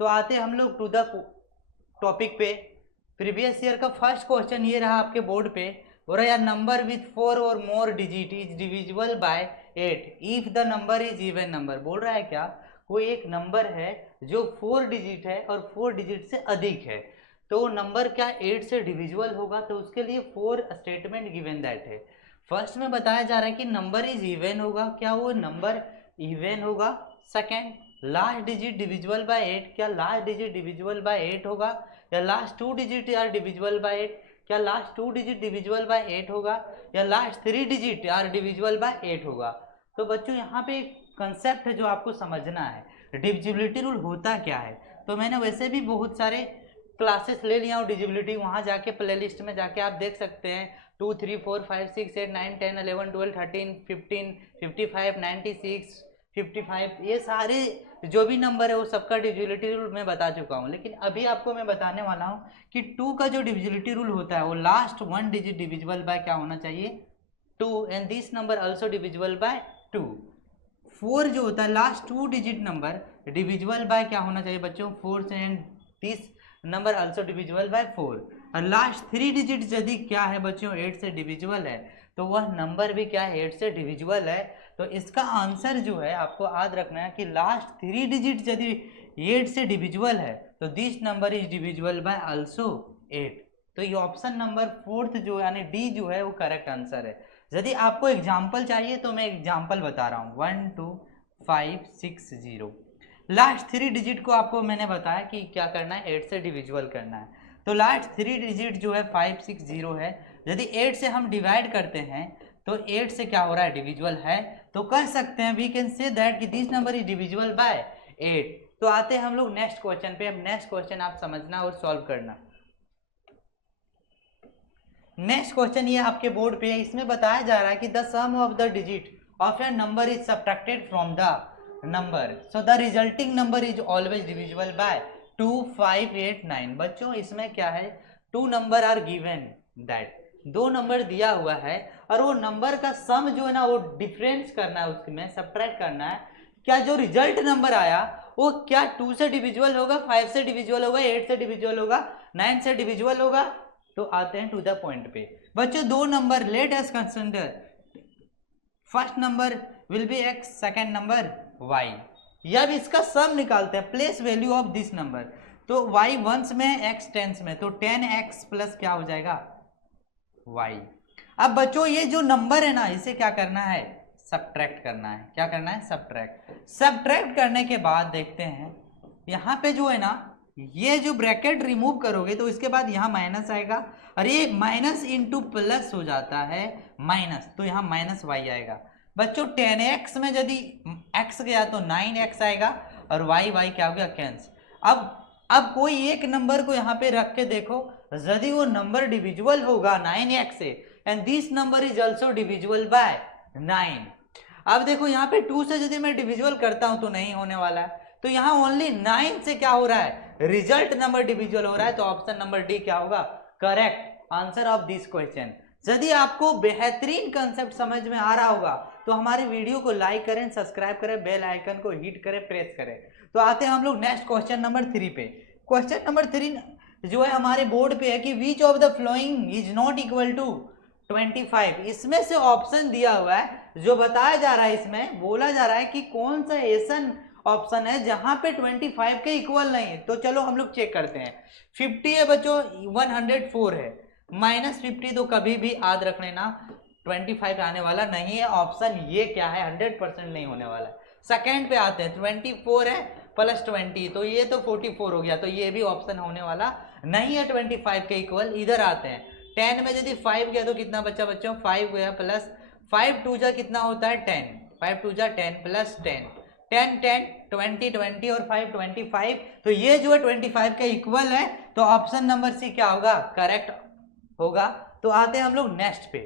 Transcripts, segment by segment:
तो आते हम लोग टू द टॉपिक पे। प्रीवियस ईयर का फर्स्ट क्वेश्चन ये रहा आपके बोर्ड पे, हो रहा है नंबर विथ 4 और more digit is divisible by 8 if the number is even number. बोल रहा है क्या, कोई एक नंबर है जो 4 डिजिट है और 4 डिजिट से अधिक है, तो नंबर क्या 8 से डिविजिबल होगा, तो उसके लिए 4 स्टेटमेंट गिवन दैट है। फर्स्ट में बताया जा रहा है कि नंबर इज इवन होगा, क्या वो नंबर इवन होगा। Second, last digit divisible by 8, क्या लास्ट डिजिट डिविजिबल बाय 8 होगा, या last 2 digit are divisible by 8, क्या लास्ट 2 डिजिट डिविजिबल बाय 8 होगा, या last 3 digit are divisible by 8 होगा। तो बच्चों यहाँ पे एक कंसेप्ट है जो आपको समझना है, डिविजिबिलिटी रूल होता क्या है। तो मैंने वैसे भी बहुत सारे क्लासेस ले लिया हूँ डिविजिबिलिटी, वहाँ जाके प्लेलिस्ट में जाके आप देख सकते हैं 2 3 4 5 6 8 9 10 11 12 13 15 55 96 55, ये सारे जो भी नंबर है वो सबका डिविजिबिलिटी रूल मैं बता चुका हूँ। लेकिन अभी आपको मैं बताने वाला हूँ कि 2 का जो डिविजिबिलिटी रूल होता है वो लास्ट 1 डिजिट डिविजिबल बाय क्या होना चाहिए, 2, and this number also divisible by 2। 4 जो होता है last 2 digit number divisible by क्या होना चाहिए बच्चों, 4 से, and this number also divisible by 4। और लास्ट 3 डिजिट यदि क्या है बच्चों 8 से डिविजिबल है, तो वह नंबर भी क्या है 8 से डिविजिबल है। तो इसका आंसर जो है आपको याद रखना है कि लास्ट 3 डिजिट यदि 8 से डिविजिबल है तो this number is divisible bye also 8। तो ये ऑप्शन नंबर 4 जो यानी डी जो है वो करेक्ट आंसर है। यदि आपको एग्जाम्पल चाहिए तो मैं एग्जाम्पल बता रहा हूँ, 1 2 5 6 0। लास्ट 3 डिजिट को आपको मैंने बताया कि क्या करना है 8 से डिविजिबल करना है। तो लास्ट 3 डिजिट जो है 5 6 0 है, यदि 8 से हम डिवाइड करते हैं तो 8 से क्या हो रहा है डिविजिबल है, तो कह सकते हैं वी कैन से दैट कि this number is divisible by 8। तो आते हैं हम लोग नेक्स्ट क्वेश्चन पे। अब नेक्स्ट क्वेश्चन आप समझना और सॉल्व करना। नेक्स्ट क्वेश्चन ये आपके बोर्ड पे है, इसमें बताया जा रहा है कि the sum of the digit of a number is subtracted from the number, so the resulting number is always divisible by 2 5 8 9। बच्चों इसमें क्या है, 2 number are given that, 2 number दिया हुआ है और वो नंबर का सम जो है ना वो डिफरेंस करना है, उसमें सब्ट्रैक्ट करना है। क्या जो रिजल्ट नंबर आया वो क्या 2 से डिविजिबल होगा, 5 से डिविजिबल होगा, 8 से डिविजिबल होगा, 9 से डिविजिबल होगा। तो आते हैं टू द पॉइंट पे। बच्चों 2 number let us consider, first number will be x, second number y। जब इसका सम निकालते हैं place value of this number, तो y वंस में x टेंस में, तो 10x प्लस क्या हो जाएगा y। अब बच्चों ये जो नंबर है ना इसे क्या करना है, सब्ट्रैक्ट करना है। क्या करना है, सब्ट्रैक्ट। सब्ट्रैक्ट करने के बाद देखते हैं यहाँ पे जो है ना, ये जो ब्रैकेट रिमूव करोगे तो इसके बाद यहाँ माइनस आएगा, और ये माइनस इंटू प्लस हो जाता है माइनस, तो यहाँ माइनस वाई आएगा। बच्चों 10x में यदि x गया तो 9x आएगा, और y क्या हो गया कैंसिल। अब कोई एक नंबर को यहाँ पे रख के देखो, यदि वो नंबर डिविजिबल होगा 9x से, and this number is also divisible by 9। अब देखो यहाँ पे 2 से यदि मैं डिविजिबल करता हूं तो नहीं होने वाला है, तो यहाँ ओनली 9 से क्या हो रहा है, रिजल्ट नंबर डिविजिबल हो रहा है। तो ऑप्शन नंबर डी क्या होगा, correct answer of this question. यदि आपको बेहतरीन कंसेप्ट समझ में आ रहा होगा तो हमारे वीडियो को लाइक करें, सब्सक्राइब करें, बेल आइकन को हिट करें, प्रेस करें। तो आते हैं हम लोग नेक्स्ट क्वेश्चन नंबर 3 पे। क्वेश्चन नंबर 3 जो है हमारे बोर्ड पे है कि which of the following is not equal to 25। इसमें से ऑप्शन दिया हुआ है, जो बताया जा रहा है इसमें बोला जा रहा है कि कौन सा ऐसा ऑप्शन है जहां पे 25 के इक्वल नहीं है। तो चलो हम लोग चेक करते हैं। 50 है बच्चों, 104 है, -50 तो कभी भी याद रख लेना 25 आने वाला नहीं है। ऑप्शन ये क्या है 100% नहीं होने वाला है। सेकेंड पे आते हैं, 24 है प्लस 20, तो ये तो 44 हो गया, तो ये भी ऑप्शन होने वाला नहीं है 25 के इक्वल। इधर आते हैं 10 में यदि 5 गया तो कितना बच्चा बच्चों, 5 गया प्लस 5 2 जा कितना होता है 10, 5 2 जा 10 प्लस 10 10 10 20 20 और 5 25, तो ये जो है 25 के इक्वल है। तो ऑप्शन नंबर सी क्या होगा, करेक्ट होगा। तो आते हैं हम लोग नेक्स्ट पे।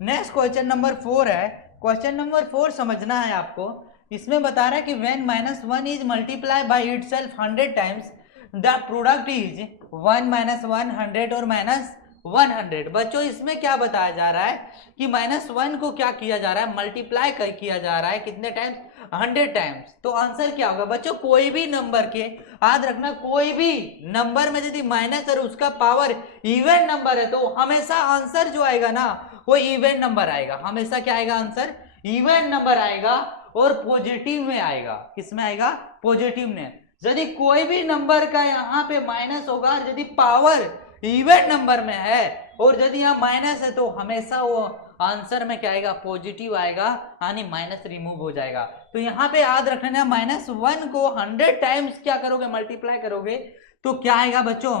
नेक्स्ट क्वेश्चन नंबर 4 है। क्वेश्चन नंबर 4 समझना है आपको। इसमें बता रहा है कि when -1 is multiply by itself 100 times the product is 1 - 1 100 और -100। बच्चों इसमें क्या बताया जा रहा है कि -1 को क्या किया जा रहा है, मल्टीप्लाई किया जा रहा है कितने टाइम्स, 100 टाइम्स, तो आंसर क्या होगा बच्चों? कोई भी नंबर के, याद रखना, कोई भी नंबर में यदि माइनस और उसका पावर इवन नंबर है तो हमेशा आंसर जो आएगा ना वो इवन नंबर आएगा। हमेशा क्या आएगा? आंसर इवन नंबर आएगा और पॉजिटिव में आएगा। किस में आएगा? पॉजिटिव में। यदि कोई भी नंबर का यहाँ पे माइनस होगा, यदि पावर इवन नंबर में है और यदि यहाँ माइनस है तो हमेशा वो आंसर में क्या आएगा? पॉजिटिव आएगा, यानी माइनस रिमूव हो जाएगा। तो यहाँ पे याद रखना, -1 को 100 टाइम्स क्या करोगे? मल्टीप्लाई करोगे तो क्या आएगा बच्चों?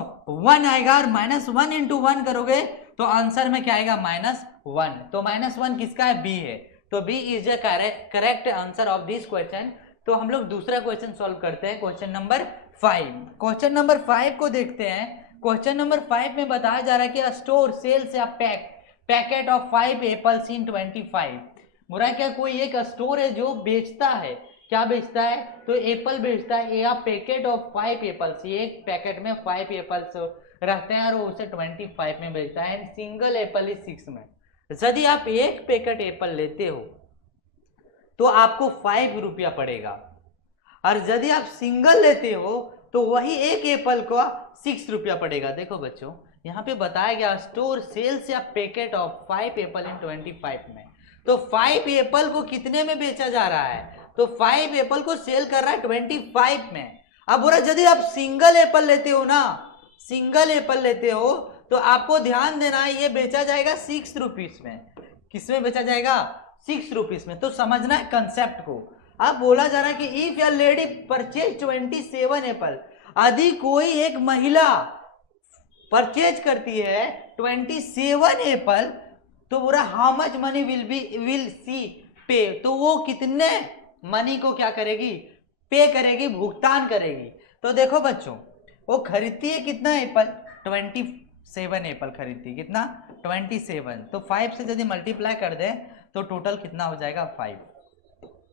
1 आएगा, और -1 × 1 करोगे तो आंसर में क्या आएगा? -1। तो -1 किसका है? बी है। तो B is the correct answer of this question. तो हम लोग दूसरा क्वेश्चन सॉल्व करते हैं, क्वेश्चन नंबर 5। क्वेश्चन नंबर 5 को देखते हैं। क्वेश्चन नंबर 5 में बताया जा रहा है कि स्टोर सेल्स या पैकेट ऑफ 5 एप्पल्स इन 25। बुरा क्या? कोई एक स्टोर है जो बेचता है, क्या बेचता है? तो एप्पल बेचता है, या पैकेट ऑफ 5 एप्पल्स, एक पैकेट में 5 एप्पल्स रहते हैं और वो उसे 25 में बेचता है। सिंगल एप्पल इज 6 में। यदि आप एक पैकेट एप्पल लेते हो तो आपको 5 रुपया पड़ेगा, और यदि आप सिंगल लेते हो तो वही एक एप्पल को 6 रुपया पड़ेगा। देखो बच्चों, यहाँ पे बताया गया स्टोर सेल्स या पैकेट ऑफ 5 एप्पल इन 25 में। तो 5 एप्पल को कितने में बेचा जा रहा है? तो 5 एप्पल को सेल कर रहा है 25 में। अब बोला यदि आप सिंगल एप्पल लेते हो ना, सिंगल एप्पल लेते हो तो आपको ध्यान देना है ये बेचा जाएगा 6 रुपीज में। किसमें बेचा जाएगा? 6 रुपीज में। तो समझना है कंसेप्ट को। अब बोला जा रहा है कि if your lady purchase 27 Apple, यदि कोई एक महिला परचेज करती है 27 एप्पल, तो बोला how much money will see पे, तो वो कितने मनी को क्या करेगी? पे करेगी, भुगतान करेगी। तो देखो बच्चों, वो खरीदती है कितना एप्पल? 27 एप्पल खरीदती है। कितना? 27। तो 5 से यदि मल्टीप्लाई कर दे तो टोटल कितना हो जाएगा?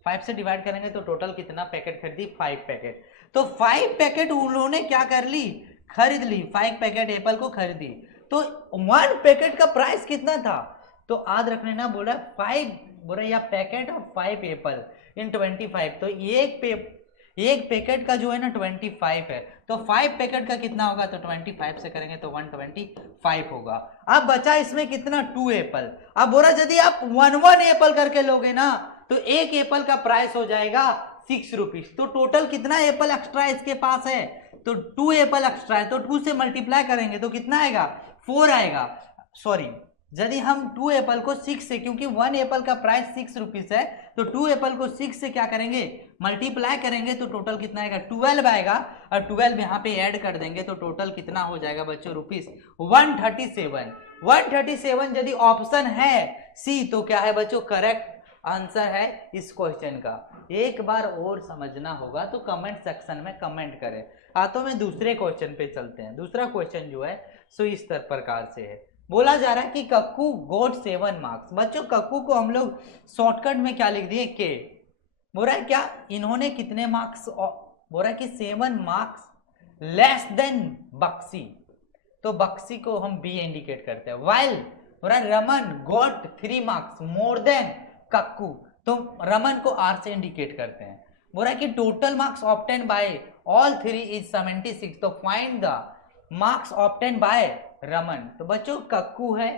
5 से डिवाइड करेंगे तो टोटल कितना पैकेट खरीदी? 5 पैकेट। तो 5 पैकेट उन्होंने क्या कर ली? खरीद ली। 5 पैकेट एप्पल को खरीदी। तो 1 पैकेट का प्राइस कितना था? तो याद रखने ना, बोला 5, बोला या पैकेट ऑफ 5 एप्पल इन 25। तो एक पैकेट का जो है ना 25 है, तो 5 पैकेट का कितना होगा? तो 25 से करेंगे तो 125 होगा। अब बचा इसमें कितना? 2 एप्पल। अब बोला यदि आप 1 एप्पल करके लोगे ना तो एक एप्पल का प्राइस हो जाएगा 6 रुपीज। तो टोटल कितना एप्पल एक्स्ट्रा इसके पास है? तो 2 एप्पल एक्स्ट्रा है। तो 2 से मल्टीप्लाई करेंगे तो कितना आएगा? 4 आएगा। सॉरी, यदि हम 2 एप्पल को 6 से, क्योंकि 1 एप्पल का प्राइस 6 रुपीज है, तो 2 एप्पल को 6 से क्या करेंगे? मल्टीप्लाई करेंगे तो टोटल कितना आएगा? 12 आएगा, और 12 यहाँ पे ऐड कर देंगे तो टोटल कितना हो जाएगा बच्चों? रुपीज 137। 137 यदि ऑप्शन है सी तो क्या है बच्चों? करेक्ट आंसर है इस क्वेश्चन का। एक बार और समझना होगा तो कमेंट सेक्शन में कमेंट करें। तो मैं दूसरे क्वेश्चन पे चलते हैं। दूसरा क्वेश्चन जो है सो इस प्रकार से है। बोला जा रहा है कि कक्कू गोट 7 मार्क्स। बच्चों कक्कू को हम लोग शॉर्टकट में क्या लिख दिए? के। बोल रहा है क्या इन्होंने कितने मार्क्स? बोल रहा है कि 7 मार्क्स लेस देन बक्सी। तो बक्सी को हम बी इंडिकेट करते हैं। वाइल बोल रहा है Raman got 3 marks more than cuckoo, तो रमन को आर से इंडिकेट करते हैं। बोल रहा है कि total marks obtain bye all 3 is 76। तो find the marks obtain bye Raman. तो बच्चों कक्कू है,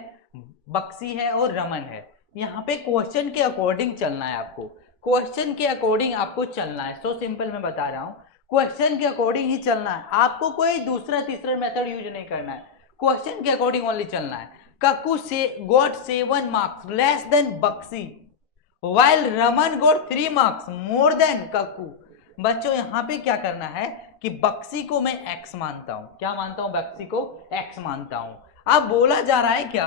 बक्सी है और रमन है। यहाँ पे क्वेश्चन के अकॉर्डिंग चलना है आपको। क्वेश्चन के अकॉर्डिंग आपको चलना है। सो सिंपल मैं बता रहा हूँ, क्वेश्चन के अकॉर्डिंग ही चलना है। आपको कोई दूसरा तीसरा मेथड यूज नहीं करना है, क्वेश्चन के अकॉर्डिंग ओनली चलना है। कक्कू से got 7 marks less than Bakshi while Raman got 3 marks more than Kakku. बच्चों यहाँ पे क्या करना है कि बक्सी को मैं x मानता हूं। क्या मानता हूं? बक्सी को x मानता हूं। अब बोला जा रहा है क्या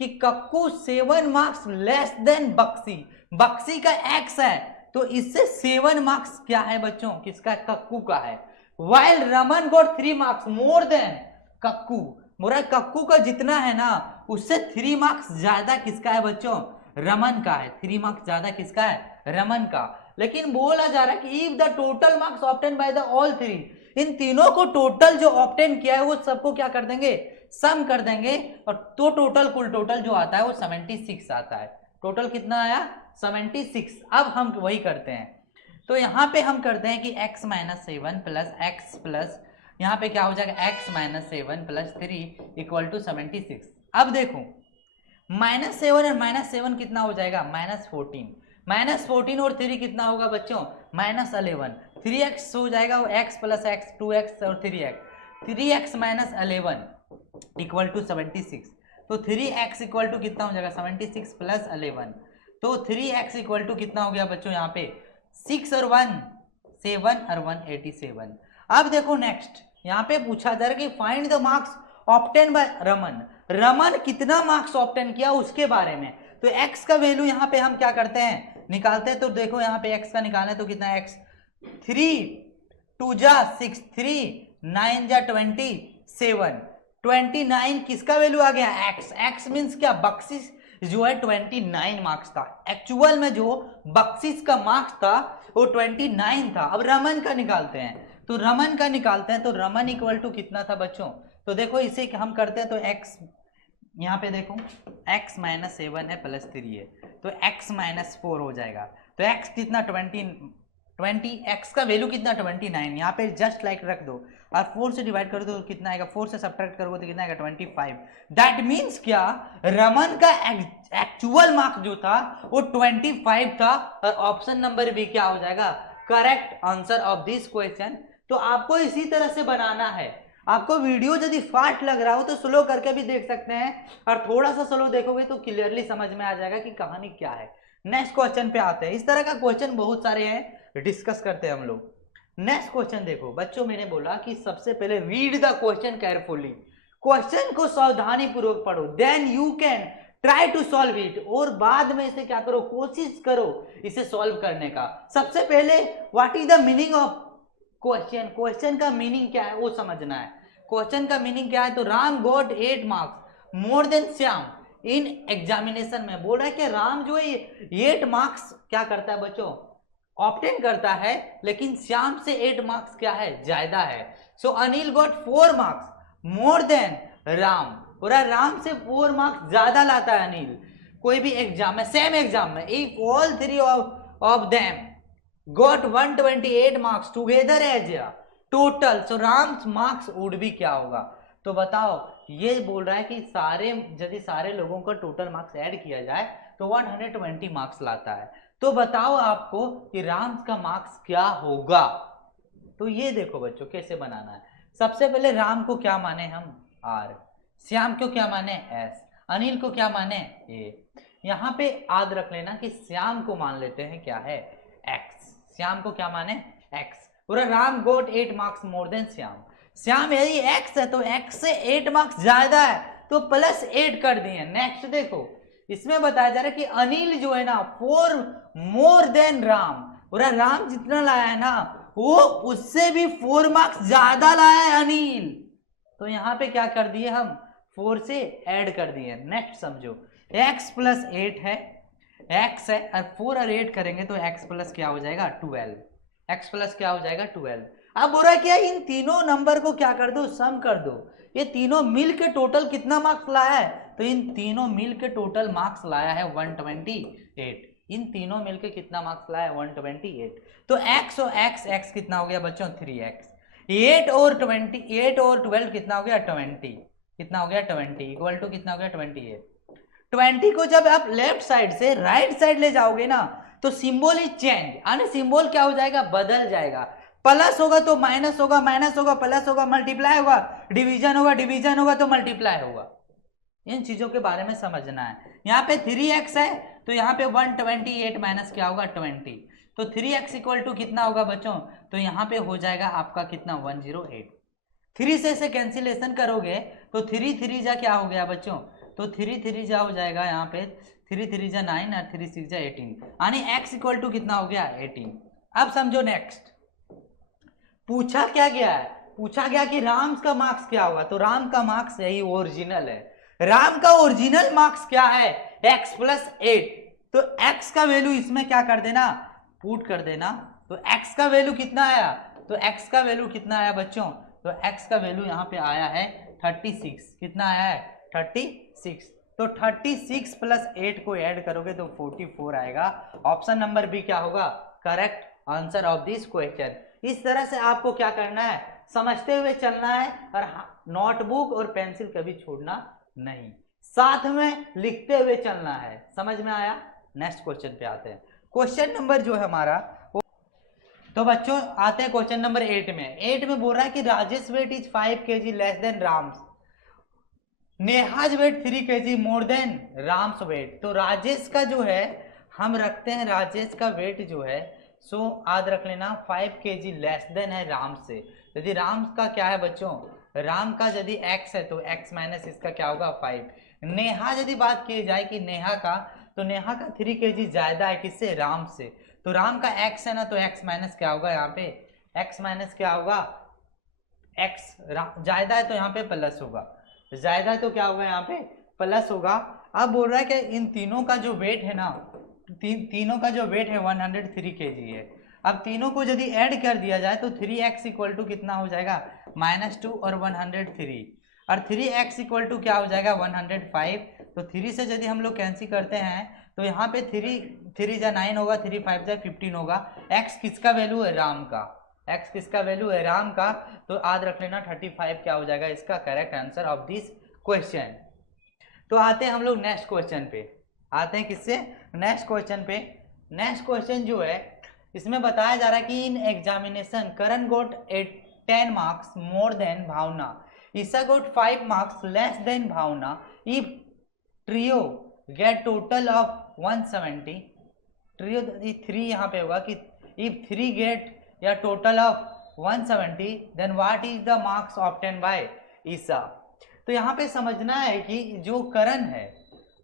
कि Kakku 7 marks less than Bakshi. Bakshi का x है तो इससे 7 मार्क्स क्या है बच्चों? किसका? कक्कू का है। while Raman got 3 marks more than cuckoo. बोला कक्कू का जितना है ना उससे 3 मार्क्स ज्यादा किसका है बच्चों? रमन का है। 3 मार्क्स ज्यादा किसका है? रमन का। लेकिन बोला जा रहा है कि if the total marks obtain by the all 3, इन तीनों को टोटल जो ऑब्टेन किया है वो सबको क्या कर देंगे? सम कर देंगे, और तो टोटल कुल टोटल जो आता है वो 76 आता है। टोटल कितना आया? 76। अब हम वही करते हैं, तो यहाँ पे हम करते हैं कि x minus 7 plus x plus यहाँ पे क्या हो जाएगा x minus 7 plus 3 equal to 76। अब देखो -7 और -7 कितना हो जाएगा -14 और 3 कितना होगा बच्चों -11। 3x हो जाएगा वो x प्लस एक्स 2x और 3x माइनस 11 इक्वल टू 76। तो 3x इक्वल टू कितना हो जाएगा 76 प्लस 11। तो 3x इक्वल टू कितना हो गया बच्चों यहाँ पे 6 और 1 7 और 1 87। अब देखो नेक्स्ट यहाँ पे पूछा जा रहा है कि find the marks obtain bye Raman. Raman कितना मार्क्स ऑब्टेन किया उसके बारे में। तो x का वैल्यू यहाँ पे हम क्या करते हैं निकालते हैं। तो देखो यहाँ पे x का निकालना है तो कितना है x 3 2 जा 6 3 9 जा 27 29 किसका वैल्यू आ गया x मीन्स क्या बख्शिश जो है 29 मार्क्स था। एक्चुअल में जो बख्शिश का मार्क्स था वो 29 था। अब रमन का निकालते हैं तो रमन इक्वल टू कितना था बच्चों। तो देखो इसे हम करते हैं तो x यहाँ पे देखो x माइनस 7 है प्लस 3 है तो x माइनस 4 हो जाएगा। तो x कितना 20 x का वैल्यू कितना 29 यहाँ पे जस्ट लाइक रख दो और 4 से डिवाइड कर दो तो कितना आएगा 4 से सब्ट्रैक्ट करोगे तो कितना आएगा 25। दैट मीन्स क्या रमन का एक्चुअल मार्क्स जो था वो 25 था और ऑप्शन नंबर बी क्या हो जाएगा correct answer of this question. तो आपको इसी तरह से बनाना है। आपको वीडियो यदि फास्ट लग रहा हो तो स्लो करके भी देख सकते हैं और थोड़ा सा स्लो देखोगे तो क्लियरली समझ में आ जाएगा कि कहानी क्या है। नेक्स्ट क्वेश्चन पे आते हैं। इस तरह का क्वेश्चन बहुत सारे हैं डिस्कस करते हैं हम लोग। नेक्स्ट क्वेश्चन देखो बच्चों मैंने बोला कि सबसे पहले read the question carefully. Question को सावधानी पूर्वक पढ़ो then you can try to solve it और बाद में इसे क्या करो कोशिश करो इसे सॉल्व करने का। सबसे पहले what is the meaning of question का मीनिंग क्या है वो समझना है। क्वेश्चन का मीनिंग क्या है तो Ram got 8 marks more then Shyam in examination में। बोल रहा है कि राम जो है 8 मार्क्स क्या करता है बच्चों ऑब्टेन करता है लेकिन श्याम से 8 मार्क्स क्या है ज्यादा है। So Anil got 4 marks more than Ram. पूरा राम से 4 मार्क्स ज्यादा लाता है अनिल कोई भी एग्जाम में सेम एग्जाम में। If all 3 of them got 128 marks together as a total so Ram's marks would be क्या होगा। तो बताओ ये बोल रहा है कि यदि सारे लोगों को टोटल मार्क्स ऐड किया जाए तो 120 मार्क्स लाता है। तो बताओ आपको कि राम्स का मार्क्स क्या होगा। तो ये देखो बच्चों कैसे बनाना है। सबसे पहले राम को क्या माने हम R, श्याम को क्या माने S, अनिल को क्या माने A। यहाँ पे याद रख लेना कि श्याम को मान लेते हैं क्या है X। श्याम को क्या माने x। पूरा राम गोट 8 marks more then Shyam. Shyam यदि x है तो x से 8 मार्क्स ज्यादा है तो प्लस 8 कर दिए। नेक्स्ट देखो इसमें बताया जा रहा है कि अनिल जो है ना 4 मोर देन राम। पूरा राम जितना लाया है ना वो उससे भी 4 मार्क्स ज्यादा लाया है अनिल। तो यहाँ पे क्या कर दिए हम 4 से ऐड कर दिए। नेक्स्ट समझो x प्लस 8 है x है और 4 और 8 करेंगे तो x प्लस क्या हो जाएगा 12। x प्लस क्या हो जाएगा 12। अब बोल रहा है क्या इन तीनों नंबर को क्या कर दो सम कर दो। ये तीनों मिल के टोटल कितना मार्क्स लाया है तो इन तीनों मिल के टोटल मार्क्स लाया है 128। इन तीनों मिल के कितना मार्क्स लाया है 128। तो x और x कितना हो गया बच्चों 3x। 8 और 12 कितना हो गया 20। कितना हो गया 20 इक्वल टू कितना हो गया 28। 20 को जब आप लेफ्ट साइड से राइट साइड ले जाओगे ना तो सिंबल इज चेंज यानी सिंबल क्या हो जाएगा बदल जाएगा। प्लस होगा तो माइनस होगा, माइनस होगा प्लस होगा, मल्टीप्लाई होगा डिवीजन होगा तो मल्टीप्लाई होगा। इन चीजों के बारे में समझना है। यहाँ पे 3x है तो यहाँ पे 128 माइनस क्या होगा 20। तो 3x इक्वल टू कितना होगा बच्चों तो यहाँ पे हो जाएगा आपका कितना 108। 3 से इसे कैंसिलेशन करोगे तो 3 जा क्या हो गया बच्चों तो 3 जा हो जाएगा यहाँ पे 3 जा 9 और 3 6 जा 18 यानी x इक्वल टू कितना हो गया 18। अब समझो नेक्स्ट पूछा क्या गया है। पूछा गया कि राम का मार्क्स क्या होगा। तो राम का मार्क्स यही ओरिजिनल है। राम का ओरिजिनल मार्क्स क्या है x प्लस 8। तो x का वैल्यू इसमें क्या कर देना पुट कर देना। तो x का वैल्यू कितना आया तो x का वैल्यू कितना आया बच्चों तो x का वैल्यू यहाँ पे आया है 36। कितना आया है 36। तो 36 प्लस 8 को ऐड करोगे तो 44 आएगा। ऑप्शन नंबर बी क्या होगा correct answer of this question. इस तरह से आपको क्या करना है, समझते हुए चलना है और नोटबुक और पेंसिल कभी छोड़ना नहीं, साथ में लिखते हुए चलना है। समझ में आया? नेक्स्ट क्वेश्चन पे आते हैं। क्वेश्चन नंबर जो है हमारा, तो बच्चों आते हैं क्वेश्चन नंबर 8 में। 8 में बोल रहा है कि Rajesh weight is 5 kg less than Ram's, Neha's weight 3 kg more than Ram's weight. तो राजेश का जो है हम रखते हैं, राजेश का वेट जो है सो याद रख लेना 5 kg लेस देन है राम से। यदि राम का क्या है बच्चों, राम का यदि x है तो x माइनस इसका क्या होगा 5। नेहा यदि बात की जाए कि नेहा का, तो नेहा का 3 kg ज्यादा है किससे, राम से। तो राम का x है ना, तो x माइनस क्या होगा यहाँ पे, x माइनस क्या होगा, x ज्यादा है तो यहाँ पे प्लस होगा, ज्यादा है तो क्या होगा यहाँ पे प्लस होगा। अब बोल रहा है कि इन तीनों का जो वेट है ना, तीनों का जो वेट है 103 kg है। अब तीनों को यदि ऐड कर दिया जाए तो 3x इक्वल टू कितना हो जाएगा, -2 और 103, और 3x इक्वल टू क्या हो जाएगा 105। तो 3 से यदि हम लोग कैंसिल करते हैं तो यहाँ पे 3 जा 9 होगा, 3 5 जा 15 होगा। x किसका वैल्यू है, राम का, x किसका वैल्यू है, राम का। तो याद रख लेना 35 क्या हो जाएगा इसका correct answer of this question. तो आते हैं हम लोग नेक्स्ट क्वेश्चन पे, आते हैं किससे, नेक्स्ट क्वेश्चन पे। नेक्स्ट क्वेश्चन जो है इसमें बताया जा रहा है कि in examination Karan got 10 marks more than Bhavna, Isha got 5 marks less than Bhavna, if trio get total of 170, trio 3 यहाँ पे होगा कि if 3 get a total of 170 then what is the marks obtain by Isha. तो यहाँ पे समझना है कि जो करण है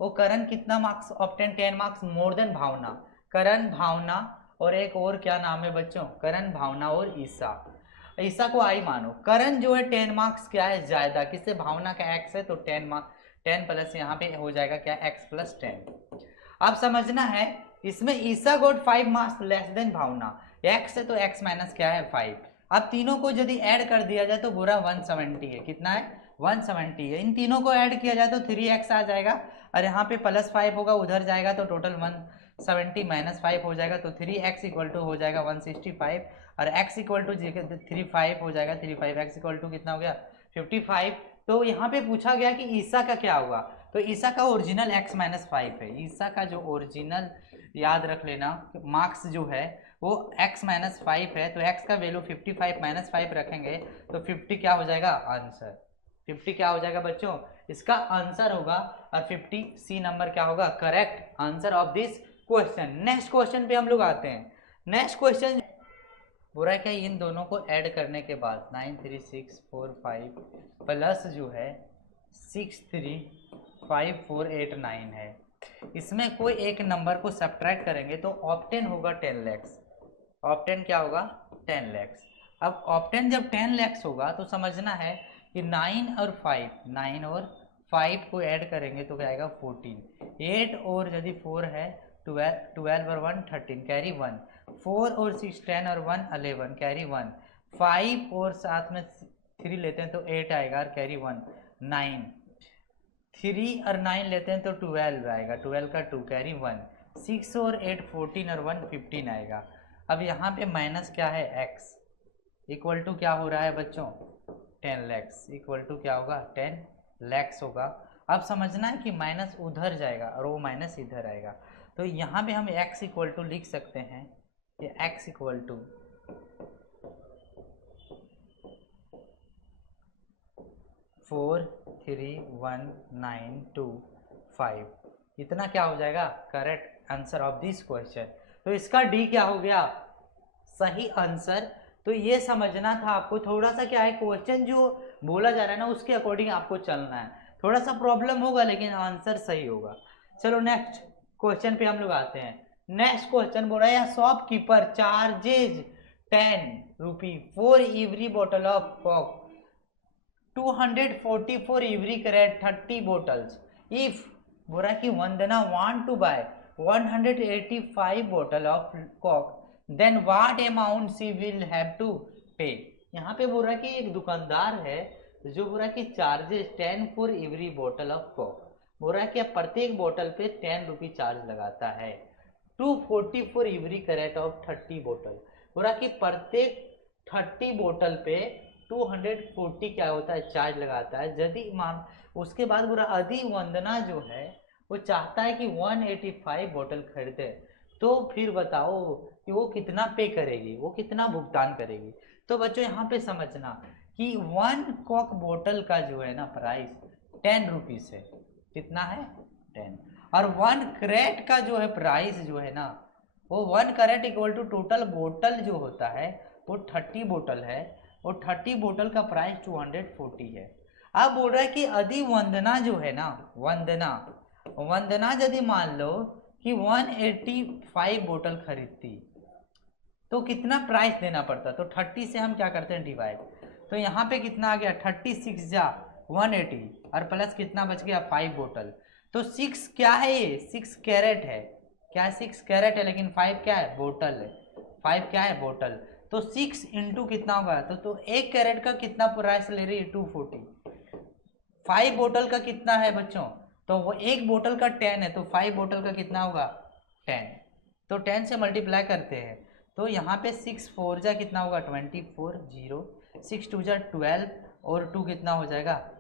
वो करण कितना marks obtain, 10 marks more than Bhavna. Karan, Bhavna और एक और क्या नाम है बच्चों, करण, भावना और ईसा। ईसा को आई मानो, करण जो है 10 मार्क्स क्या है ज्यादा किससे, भावना का x है तो 10 मार्क्स, 10 प्लस यहाँ पे हो जाएगा क्या x प्लस 10। अब समझना है इसमें ईसा गोट 5 मार्क्स लेस देन भावना, x है तो x माइनस क्या है 5। अब तीनों को यदि ऐड कर दिया जाए तो बुरा 170 है, कितना है 170 है। इन तीनों को ऐड किया जाए तो 3x आ जाएगा और यहाँ पे +5 होगा, उधर जाएगा तो टोटल 170 -5 हो जाएगा। तो 3x इक्वल टू हो जाएगा 165 और x इक्वल टू 35 हो जाएगा, 35 x इक्वल टू कितना हो गया 55। तो यहाँ पे पूछा गया कि ईसा का क्या होगा, तो ईसा का ओरिजिनल x -5 है। ईसा का जो ओरिजिनल याद रख लेना मार्क्स जो है वो x -5 है, तो x का वैल्यू 55 -5 रखेंगे तो 50 क्या हो जाएगा आंसर, 50 क्या हो जाएगा बच्चों इसका आंसर होगा, और 50 सी नंबर क्या होगा correct answer of this question. Next question पे हम लोग आते हैं। नेक्स्ट क्वेश्चन बुरा क्या, इन दोनों को ऐड करने के बाद 93645 प्लस जो है 635489 है, इसमें कोई एक नंबर को सब्ट्रैक्ट करेंगे तो ऑप्टेन होगा 10 lakhs। ऑप्टेन क्या होगा 10 lakhs। अब ऑप्टेन जब 10 lakhs होगा तो समझना है कि 9 और 5 को ऐड करेंगे तो क्या आएगा 14, 8 और यदि 4 है 12 और 1 13 कैरी 1, 4 और 6 10 और 1 11 कैरी 1, 5 और साथ में 3 लेते हैं तो 8 आएगा और कैरी 1 9, 3 और 9 लेते हैं तो 12 आएगा, 12 का 2 कैरी 1, 6 और 8 14 और 1 15 आएगा। अब यहाँ पे माइनस क्या है x इक्वल टू क्या हो रहा है बच्चों 10 lakhs इक्वल टू क्या होगा 10 lakhs होगा। अब समझना है कि माइनस उधर जाएगा और वो माइनस इधर आएगा, तो यहाँ पे हम x इक्वल टू लिख सकते हैं कि x इक्वल टू 4 3 1 9 2 5, इतना क्या हो जाएगा correct answer of this question. तो इसका डी क्या हो गया सही आंसर। तो ये समझना था आपको, थोड़ा सा क्या है क्वेश्चन जो बोला जा रहा है ना उसके अकॉर्डिंग आपको चलना है, थोड़ा सा प्रॉब्लम होगा लेकिन आंसर सही होगा। चलो नेक्स्ट क्वेश्चन पे हम लोग आते हैं। नेक्स्ट क्वेश्चन बोल रहा है shopkeeper charges 10 rupee for every bottle of coke, 244 every crate 30 bottles। If बोल रहा है कि Vandana want to buy 185 bottle of coke then what amount she will have to pay. यहाँ पे बोल रहा है कि एक दुकानदार है जो बोल रहा है कि charges 10 for every bottle of coke, बोल रहा है कि प्रत्येक बोतल पे 10 रुपी चार्ज लगाता है, 240 फॉर एवरी कैरेट ऑफ 30 बोतल। बोला कि प्रत्येक 30 बोतल पे 240 क्या होता है चार्ज लगाता है। यदि मान उसके बाद बोला यदि वंदना जो है वो चाहता है कि 185 बोतल खरीदे, तो फिर बताओ कि वो कितना पे करेगी, वो कितना भुगतान करेगी। तो बच्चों यहाँ पे समझना कि 1 कॉक बोतल का जो है ना प्राइस 10 रुपीज है। कितना है? 10। और 1 कैरेट का जो है प्राइस जो है ना, वो 1 कैरेट इक्वल टू टोटल बोतल जो होता है वो 30 बोतल है, और 30 बोतल का प्राइस 240 है। अब बोल रहा है कि यदि वंदना जो है ना, वंदना यदि मान लो कि 185 बोतल खरीदती तो कितना प्राइस देना पड़ता। तो 30 से हम क्या करते हैं डिवाइड, तो यहाँ पे कितना आ गया 36 जा 180 और प्लस कितना बच गया 5 बोतल। तो 6 क्या है, ये 6 कैरेट है। क्या है? 6 कैरेट है, लेकिन 5 क्या है? बोतल है। 5 क्या है? बोतल। तो 6 इंटू कितना होगा, तो 1 कैरेट का कितना प्राइस ले रही है? 240। 5 बोतल का कितना है बच्चों? तो वो 1 बोतल का 10 है, तो 5 बोतल का कितना होगा? 10। तो 10 से मल्टीप्लाई करते हैं, तो यहाँ पे 6 4 जा कितना होगा? 24 0, 6 2 जा 12 और 2 कितना हो जाएगा?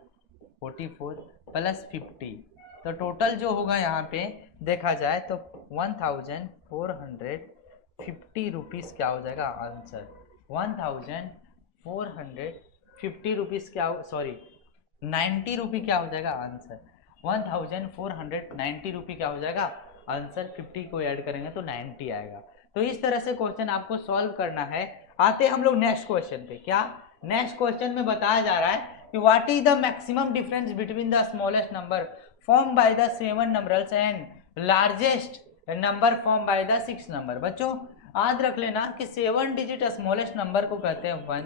44 प्लस 50। तो टोटल जो होगा यहाँ पे देखा जाए तो 1450 रुपीज़ क्या हो जाएगा आंसर? 1450 रुपीज़ क्या हो, सॉरी 90 रुपी क्या हो जाएगा आंसर? 1490 रुपी क्या हो जाएगा आंसर? 50 को ऐड करेंगे तो 90 आएगा। तो इस तरह से क्वेश्चन आपको सॉल्व करना है। आते हम लोग नेक्स्ट क्वेश्चन पे। क्या नेक्स्ट क्वेश्चन में बताया जा रहा है कि what is the maximum difference between the smallest number form by the 7 numbers and largest number form by the 6 number. बच्चों याद रख लेना कि 7 डिजिट स्मॉलेस्ट नंबर को कहते हैं 1।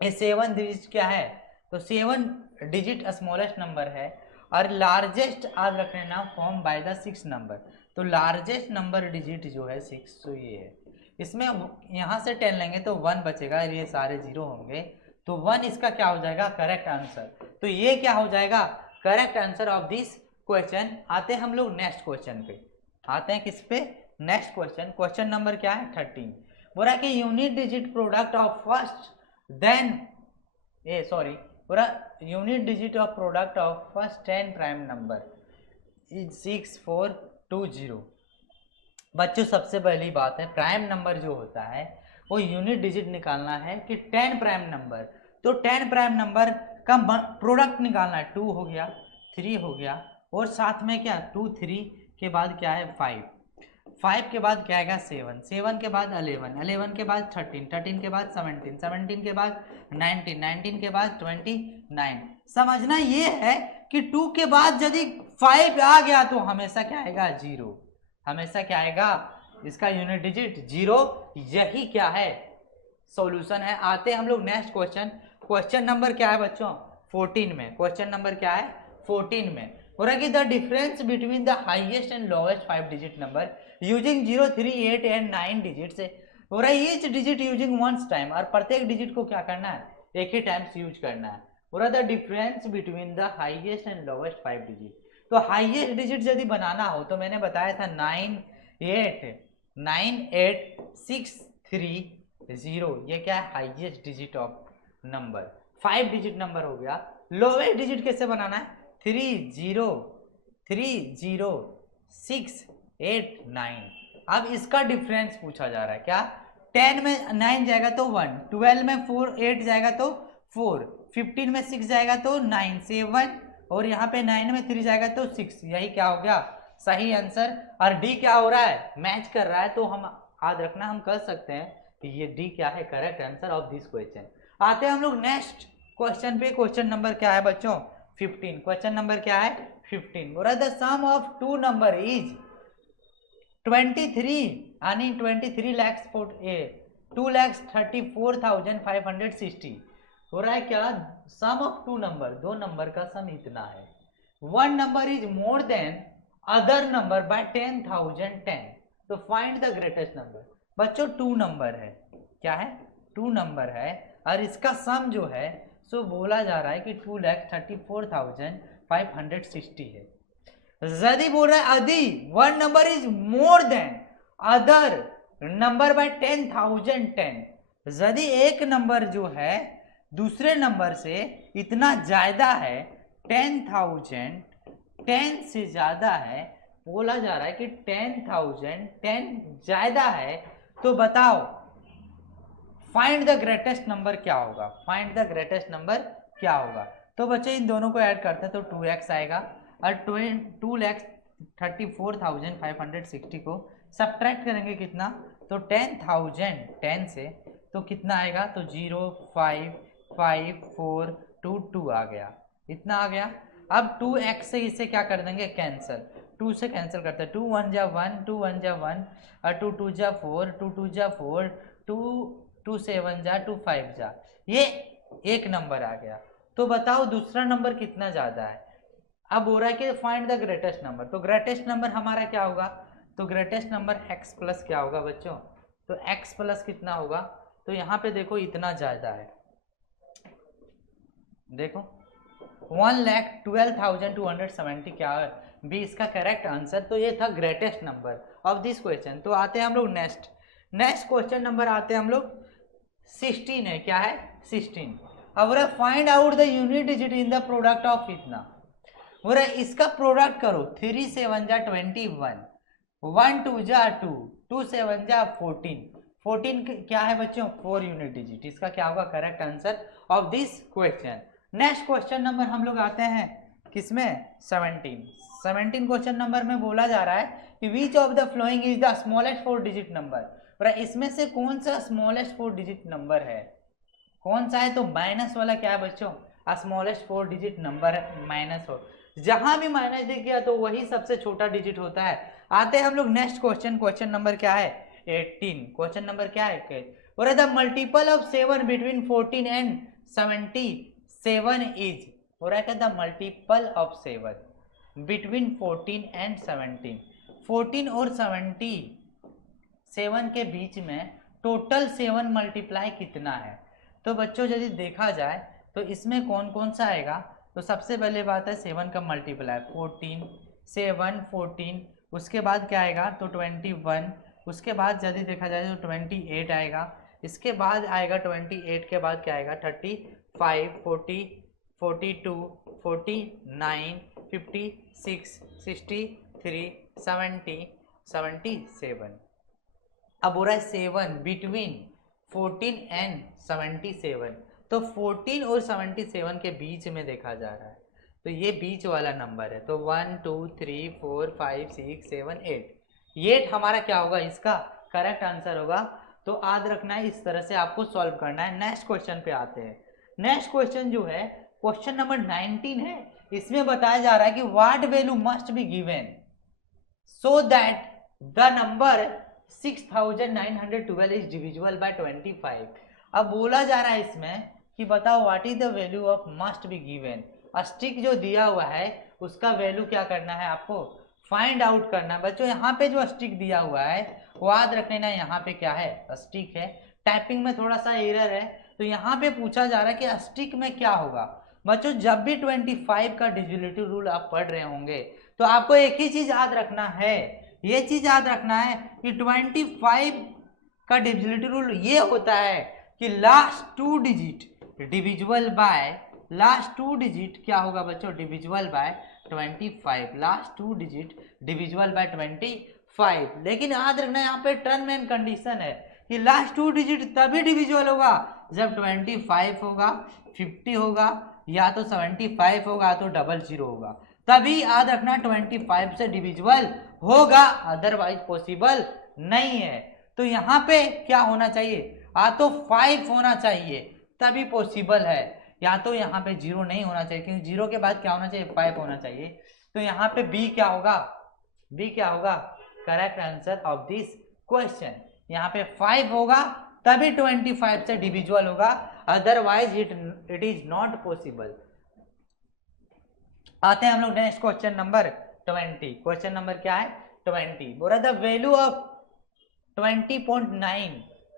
ये 7 डिजिट क्या है? तो 7 डिजिट स्मॉलेस्ट नंबर है, और लार्जेस्ट याद रख लेना फॉर्म बाय द 6 नंबर। तो लार्जेस्ट नंबर डिजिट जो है 6, तो ये है। इसमें यहाँ से 10 लेंगे तो 1 बचेगा, ये सारे 0 होंगे, तो 1 इसका क्या हो जाएगा? Correct answer. तो ये क्या हो जाएगा? Correct answer of this question. आते हैं हम लोग नेक्स्ट क्वेश्चन पे। आते हैं किस पे? Next question. क्वेश्चन नंबर क्या है? 13। बोला कि unit digit product of first then पूरा unit digit of product of first 10 prime number is 6420। बच्चों सबसे पहली बात है, प्राइम नंबर जो होता है वो यूनिट डिजिट निकालना है कि 10 प्राइम नंबर, तो 10 प्राइम नंबर का प्रोडक्ट निकालना है। 2 हो गया, 3 हो गया, और साथ में क्या 2 3 के बाद क्या है 5, 5 के बाद क्या आएगा 7, 7 के बाद 11, 11 के बाद 13, 13 के बाद 17, 17 के बाद 19, 19 के बाद 29। समझना ये है कि 2 के बाद यदि 5 आ गया तो हमेशा क्या आएगा? 0। हमेशा क्या आएगा? इसका यूनिट डिजिट 0। यही क्या है? सॉल्यूशन है। आते हम लोग नेक्स्ट क्वेश्चन। क्वेश्चन नंबर क्या है बच्चों? 14 में। क्वेश्चन नंबर क्या है? 14 में हो रहा है कि the difference between the highest and lowest 5 digit number using 0 3 8 and 9 digit से हो रहा है each digit using once time, और प्रत्येक डिजिट को क्या करना है? एक ही टाइम्स यूज करना है। हो रहा the difference between the highest and lowest 5 digit. तो हाईएस्ट डिजिट यदि बनाना हो तो मैंने बताया था 9 8 6 3 0। ये क्या है? Highest digit of number. 5 digit number हो गया। लोएस्ट डिजिट कैसे बनाना है? 3 0 3 0 6 8 9। अब इसका डिफरेंस पूछा जा रहा है। क्या 10 में 9 जाएगा तो 1, 12 में 4 8 जाएगा तो 4, 15 में 6 जाएगा तो 9 7, और यहाँ पे 9 में 3 जाएगा तो 6। यही क्या हो गया? सही आंसर। और डी क्या हो रहा है? मैच कर रहा है। तो हम याद रखना हम कर सकते हैं कि ये डी क्या है? Correct answer of this question. आते हैं हम लोग नेक्स्ट क्वेश्चन पे। क्वेश्चन नंबर क्या है बच्चों? 15। क्वेश्चन नंबर क्या है? 15। बोला the sum of 2 number is 23 यानी 23 lakhs 2,34,560। हो रहा है क्या? सम ऑफ 2 नंबर, 2 नंबर का सम इतना है। 1 number is more than other number by 10,010। तो फाइंड द ग्रेटेस्ट नंबर। बच्चों 2 नंबर है। क्या है? 2 नंबर है, और इसका सम जो है सो बोला जा रहा है कि 2,34,560 है। यदि बोल रहा है यदि 1 number is more than other number by 10,010, यदि एक नंबर जो है दूसरे नंबर से इतना ज्यादा है, 10,000 10 से ज्यादा है, बोला जा रहा है कि 10,000 10 ज्यादा है, तो बताओ फाइंड द ग्रेटेस्ट नंबर क्या होगा, फाइंड द ग्रेटेस्ट नंबर क्या होगा। तो बच्चे इन दोनों को ऐड करते हैं तो 2x आएगा, और 2,34,560 को सब्ट्रैक्ट करेंगे कितना, तो 10,000 10 से तो कितना आएगा, तो 0 5 5 4 2 2 आ गया, इतना आ गया। अब 2x से इसे क्या कर देंगे, कैंसिल, 2 से कैंसिल करते हैं, 2 1 जा 1 2 1 जा 1 और 2 2 जा 4 2 2 जा 4 2 2 7 जा 2 5 जा, ये एक नंबर आ गया। तो बताओ दूसरा नंबर कितना ज्यादा है। अब हो रहा है कि फाइंड द ग्रेटेस्ट नंबर, तो ग्रेटेस्ट नंबर हमारा क्या होगा, तो ग्रेटेस्ट नंबर x प्लस क्या होगा बच्चों, तो x प्लस कितना होगा, तो यहाँ पे देखो इतना ज्यादा है, देखो 1,12,270 क्या है बी इसका करेक्ट आंसर। तो ये था greatest number of this question. तो आते हैं हम लोग नेक्स्ट क्वेश्चन नंबर आते हैं हम लोग 16 है, क्या है 16। अब find out the unit digit in the product of इतना, बोला इसका प्रोडक्ट करो, 3 7 जा 21 1 2 जा 2 2 7 जा 14 14 क्या है बच्चों 4 यूनिट डिजिट, इसका क्या होगा correct answer of this question. Next question number हम लोग आते हैं किसमें 17 क्वेश्चन नंबर में बोला जा रहा है कि which of the following is the smallest 4 digit number, इसमें से कौन सा स्मॉलेस्ट 4 डिजिट नंबर है, कौन सा है, तो माइनस वाला क्या है बच्चों, स्मॉलेस्ट 4 डिजिट नंबर है माइनस 4, जहां भी माइनस दिख गया तो वही सबसे छोटा डिजिट होता है। आते हैं हम लोग नेक्स्ट क्वेश्चन नंबर क्या है 18, क्वेश्चन नंबर क्या है, और the multiple of 7 between 14 and 77 is, हो रहा है the multiple of 7 between 14 and 17, 14 और 77 के बीच में टोटल 7 मल्टीप्लाई कितना है। तो बच्चों यदि देखा जाए तो इसमें कौन कौन सा आएगा, तो सबसे पहले बात है 7 का मल्टीप्लाई 14 7 14, उसके बाद क्या आएगा तो 21, उसके बाद यदि देखा जाए तो 28 आएगा, इसके बाद आएगा 28 के बाद क्या आएगा 35 40 42 49 56 63 70 77। अब हो रहा है 7 बिटवीन 14 एंड 77, तो 14 और 77 के बीच में देखा जा रहा है, तो ये बीच वाला नंबर है, तो 1 2 3 4 5 6 7 8, ये हमारा क्या होगा इसका करेक्ट आंसर होगा। तो याद रखना है, इस तरह से आपको सॉल्व करना है। नेक्स्ट क्वेश्चन पे आते हैं। नेक्स्ट क्वेश्चन जो है क्वेश्चन नंबर 19 है, इसमें बताया जा रहा है कि what value must be given so that the number 6,912 is divisible bye 25। अब बोला जा रहा है इसमें कि बताओ what is the value of must be given, stick जो दिया हुआ है उसका वैल्यू क्या करना है आपको फाइंड आउट करना है। बच्चों यहाँ पे जो स्टिक दिया हुआ है याद रख लेना, यहाँ पे क्या है स्टिक है, टाइपिंग में थोड़ा सा एरर है, तो यहाँ पे पूछा जा रहा है कि स्टिक में क्या होगा। बच्चों जब भी 25 का डिविजिबिलिटी रूल आप पढ़ रहे होंगे तो आपको एक ही चीज याद रखना है, ये चीज याद रखना है कि 25 का डिविजिबिलिटी रूल ये होता है कि last 2 digit divisible bye, last 2 digit क्या होगा बच्चों divisible by 25, last 2 digit divisible bye 25। लेकिन याद रखना यहाँ पे टर्म एंड कंडीशन है कि लास्ट 2 डिजिट तभी डिविजिबल होगा जब 25 होगा 50 होगा या तो 75 होगा तो 00 होगा, तभी याद रखना 25 से डिविजिबल होगा, अदरवाइज पॉसिबल नहीं है। तो यहाँ पे क्या होना चाहिए, या तो 5 होना चाहिए तभी पॉसिबल है, या तो यहाँ पे 0 नहीं होना चाहिए, क्योंकि 0 के बाद क्या होना चाहिए 5 होना चाहिए। तो यहाँ पे बी क्या होगा, बी क्या होगा correct answer of this question. यहाँ पे 5 होगा तभी 25 से डिविजिबल होगा, otherwise it is not possible. आते हैं हम लोग next question number 20। Question number क्या है 20, बोला the value of 20.9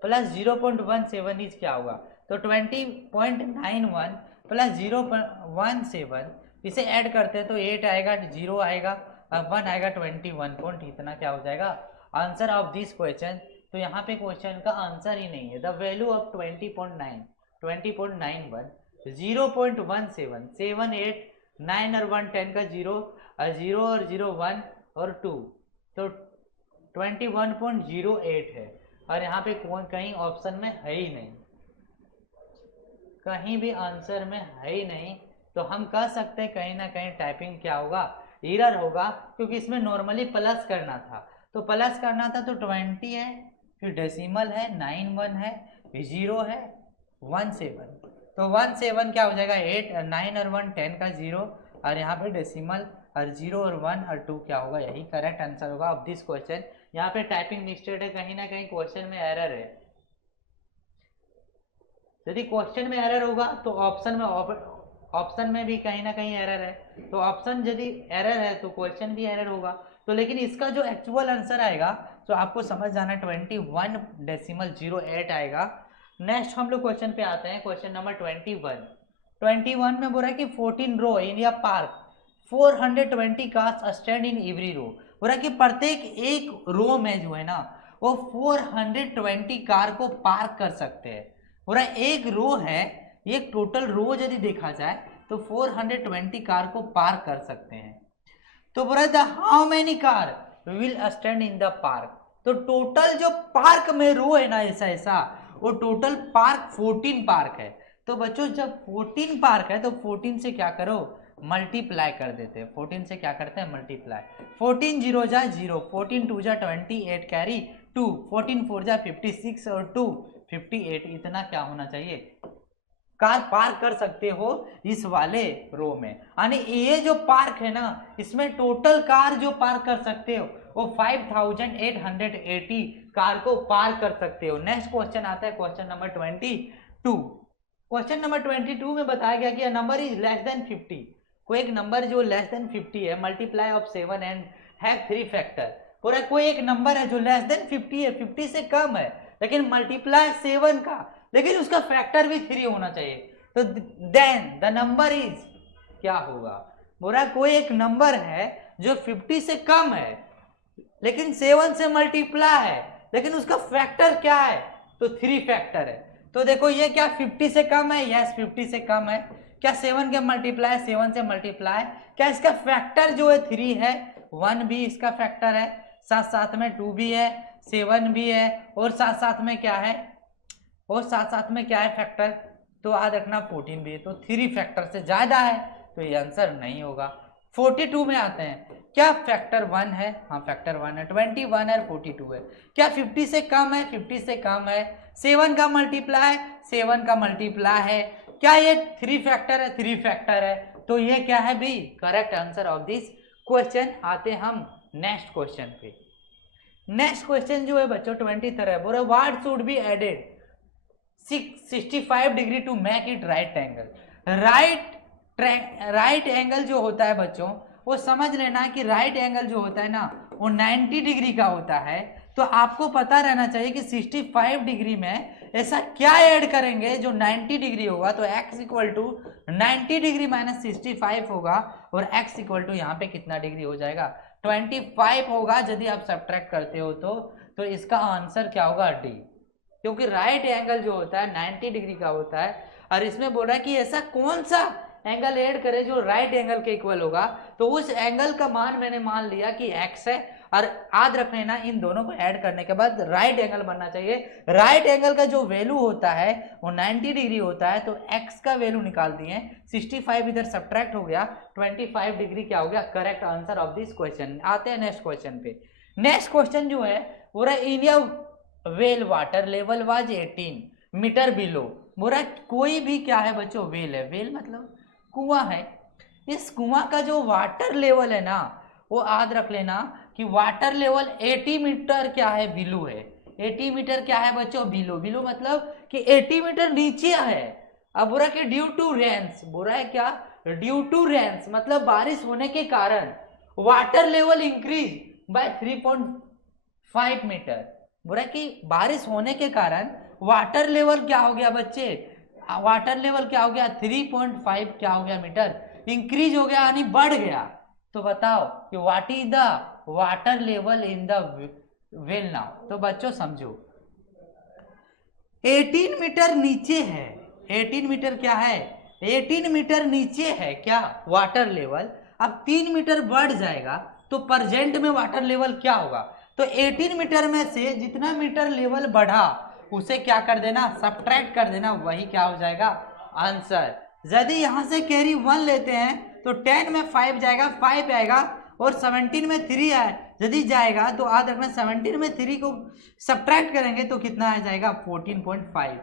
plus 0.17 is क्या होगा, तो 20.91 प्लस 0.17 इसे ऐड करते हैं तो 8 आएगा 0 आएगा 1 आएगा 21 पॉइंट, इतना क्या हो जाएगा आंसर ऑफ दिस क्वेश्चन तो यहाँ पे क्वेश्चन का आंसर ही नहीं है। द वैल्यू ऑफ 20.9 20.91 0.17 7 8 9 और 1 10 का 0 और 0 1 और 2 तो 21.08 है। और यहाँ पे कहीं ऑप्शन में है ही नहीं, कहीं भी आंसर में है ही नहीं। तो हम कह सकते हैं कहीं ना कहीं टाइपिंग क्या होगा, एरर होगा, क्योंकि इसमें नॉर्मली प्लस करना था। तो प्लस करना था तो 20 है, फिर डेसिमल है, 9 1 है, फिर 0 है, 1 7। तो 1 7 क्या हो जाएगा 8 9 और 1 10 का 0 और यहाँ पे डेसिमल और 0 और 1 और 2 क्या होगा, यही करेक्ट आंसर होगा ऑफ दिस क्वेश्चन। यहाँ पे टाइपिंग मिस्टेक है, कहीं ना कहीं क्वेश्चन में एरर है। यदि क्वेश्चन में एरर होगा तो ऑप्शन में भी कहीं ना कहीं एरर है। तो ऑप्शन यदि एरर है तो क्वेश्चन भी एरर होगा। तो लेकिन इसका जो एक्चुअल आंसर आएगा तो आपको समझ जाना 21.08 आएगा। नेक्स्ट हम लोग क्वेश्चन पे आते हैं, क्वेश्चन नंबर 21 में बोल रहा है कि 14 row in a park 420 cars stand in every row. बोल रहा है कि प्रत्येक एक रो में जो है ना वो 420 कार को पार्क कर सकते हैं। बोल रहा है एक रो है, ये टोटल रो यदि देखा जाए तो 420 कार को पार्क कर सकते हैं। तो बोल रहा है how many car will stand in the park. तो टोटल जो पार्क में रो है ना ऐसा वो टोटल पार्क 14 पार्क है। तो बच्चों जब 14 पार्क है तो 14 से क्या करो मल्टीप्लाई कर देते हैं। 14 से क्या करते हैं मल्टीप्लाई, 14 0 जा 0, 14 2 जा 28 कैरी 2, 14 4 जा 56 और 2 58। इतना क्या होना चाहिए कार पार्क कर सकते हो इस वाले रो में। यानी ये जो पार्क है ना इसमें टोटल कार जो पार्क कर सकते हो वो 5880 कार को पार्क कर सकते हो। नेक्स्ट क्वेश्चन आता है क्वेश्चन नंबर 22। क्वेश्चन नंबर 22 में बताया गया कि नंबर इज लेस देन 50। कोई एक नंबर जो लेस देन 50 है, multiply of 7 and have 3 factor. पूरा कोई एक नंबर है जो लेस देन 50 है, 50 से कम है, लेकिन मल्टीप्लाई 7 का, लेकिन उसका फैक्टर भी 3 होना चाहिए। तो देन द नंबर इज क्या होगा। बोला कोई एक नंबर है जो 50 से कम है लेकिन 7 से मल्टीप्लाई है, लेकिन उसका फैक्टर क्या है तो 3 फैक्टर है। तो देखो ये क्या 50 से कम है, यस 50 से कम है। क्या 7 के मल्टीप्लाई 7 से मल्टीप्लाई, क्या इसका फैक्टर जो है 3 है, 1 भी इसका फैक्टर है, साथ साथ में 2 भी है, 7 भी है और साथ साथ में क्या है, और साथ साथ में क्या है फैक्टर, तो याद रखना 14 भी है। तो 3 फैक्टर से ज्यादा है तो ये आंसर नहीं होगा। 42 में आते हैं, क्या फैक्टर 1 है, हाँ फैक्टर 1 है, 21 है 42 है। क्या 50 से कम है, 50 से कम है, 7 का मल्टीप्लाई 7 का मल्टीप्लाई है, क्या ये 3 फैक्टर है, 3 फैक्टर है। तो ये क्या है भी correct answer of this question. आते हम नेक्स्ट क्वेश्चन पे। नेक्स्ट क्वेश्चन जो है बच्चों 23 है, बोल रहे what should be added 65 degree to make it right angle. Right angle जो होता है बच्चों वो समझ लेना कि राइट एंगल जो होता है ना वो 90 डिग्री का होता है। तो आपको पता रहना चाहिए कि 65 डिग्री में ऐसा क्या ऐड करेंगे जो 90 डिग्री होगा। तो x equal to 90 degree minus 65 होगा और x इक्वल टू यहाँ पे कितना डिग्री हो जाएगा 25 होगा। यदि आप सब्ट्रैक्ट करते हो तो इसका आंसर क्या होगा डी, क्योंकि राइट एंगल जो होता है 90 डिग्री का होता है। और इसमें बोल रहा है कि ऐसा कौन सा एंगल ऐड करे जो राइट एंगल के इक्वल होगा। तो उस एंगल का मान मैंने मान लिया कि x है, और याद रखना ना इन दोनों को ऐड करने के बाद राइट एंगल बनना चाहिए। राइट एंगल का जो वैल्यू होता है वो 90 डिग्री होता है। तो x का वैल्यू निकाल दिए, 65 इधर सब्ट्रैक्ट हो गया, 25 डिग्री क्या हो गया correct answer of this question. आते हैं नेक्स्ट क्वेश्चन पे। नेक्स्ट क्वेश्चन जो है वो India well water level was 18 metre below. बोरा कोई भी क्या है बच्चों वेल है, वेल मतलब कुआं है। इस कुआं का जो वाटर लेवल है ना वो याद रख लेना कि वाटर लेवल 80 मीटर क्या है बिलो है। 80 मीटर क्या है बच्चों बिलो, बिलो मतलब कि 80 मीटर नीचे है। अब बोरा कि ड्यू टू रेन्स, बोरा है क्या ड्यू टू रेन्स मतलब बारिश होने के कारण water level increase by 3.5 metre. बोला कि बारिश होने के कारण वाटर लेवल क्या हो गया बच्चे, वाटर लेवल क्या हो गया 3.5 क्या हो गया मीटर इंक्रीज हो गया यानी बढ़ गया। तो बताओ कि what is the water level in the well now. तो बच्चों समझो 18 मीटर नीचे है, 18 मीटर क्या है, 18 मीटर नीचे है क्या वाटर लेवल। अब 3 मीटर बढ़ जाएगा तो प्रेजेंट में वाटर लेवल क्या होगा, तो 18 मीटर में से जितना मीटर लेवल बढ़ा उसे क्या कर देना, सब्ट्रैक्ट कर देना, वही क्या हो जाएगा आंसर। यदि यहां से कैरी 1 लेते हैं तो 10 में 5 जाएगा, 5 आएगा, और 17 में 3 है यदि जाएगा तो याद रखना 17 में 3 को सब्ट्रैक्ट करेंगे तो कितना आ जाएगा 14.5।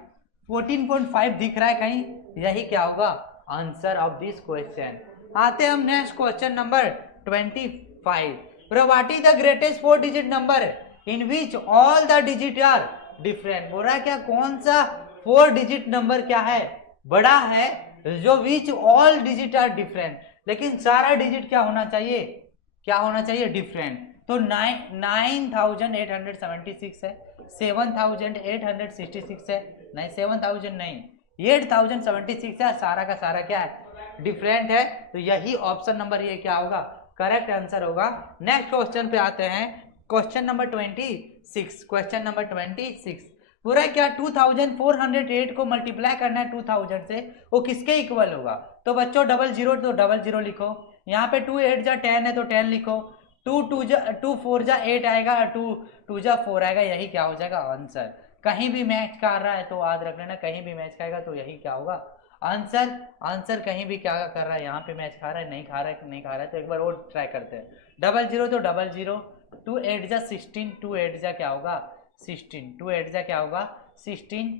14.5 दिख रहा है कहीं, यही क्या होगा आंसर ऑफ दिस क्वेश्चन। आते हम next question number 25। What is the greatest 4 digit number in which all the digit are different. बोल रहा है क्या कौन सा 4 डिजिट नंबर क्या है बड़ा है, जो which all digit are different, लेकिन सारा डिजिट क्या होना चाहिए, क्या होना चाहिए डिफरेंट। तो 9876 है, 7866 है, नहीं 7000 नहीं 8076 है, सारा का सारा क्या है डिफरेंट है। तो यही ऑप्शन नंबर ये क्या होगा करेक्ट आंसर होगा। नेक्स्ट क्वेश्चन पे आते हैं, क्वेश्चन नंबर 26। क्वेश्चन नंबर 26 पूरा क्या 2408 को मल्टीप्लाई करना है 2000 से, वो किसके इक्वल होगा। तो बच्चों 00 तो 00 लिखो, यहाँ पे 2 8 जा 10 है तो 10 लिखो, 2 4 जा 8 आएगा, 2 2 जा 4 आएगा, यही क्या हो जाएगा आंसर। कहीं भी मैच कर रहा है तो याद रख लेना, कहीं भी मैच खाएगा तो यही क्या होगा आंसर। आंसर कहीं भी क्या कर रहा है, यहाँ पे मैच खा रहा है, नहीं खा रहा है, नहीं खा रहा है, तो एक बार और ट्राई करते हैं। 00 तो 00, 2 8 जा 16, 2 8 जा क्या होगा 16, 2 8 जा क्या होगा 16,